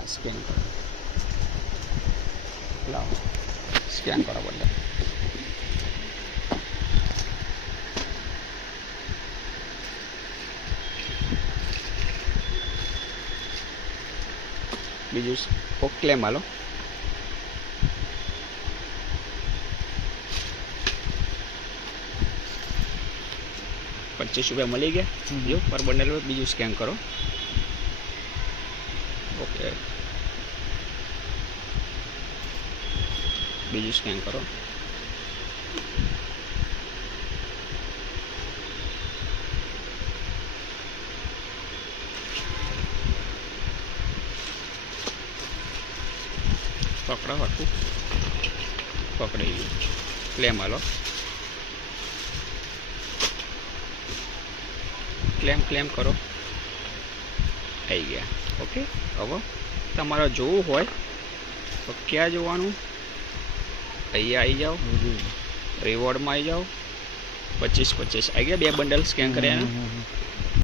हाँ स्केन करो लाओ स्केन करो बंडल बीजू क्लेम हालो 25 रुपया मिली गया जो पर बंडल में बीजू स्केन करो ओके बीजू स्केन करो पकड़ो हटू पकड़ी क्लेम हालो क्लेम क्लेम करो आई गया ओके अब तमारे जोवुं होय तो क्या जोवानुं अहींया आई जाओ रिवॉर्ड में आई जाओ 25 25 आई गया 2 बंडल स्केन कर्या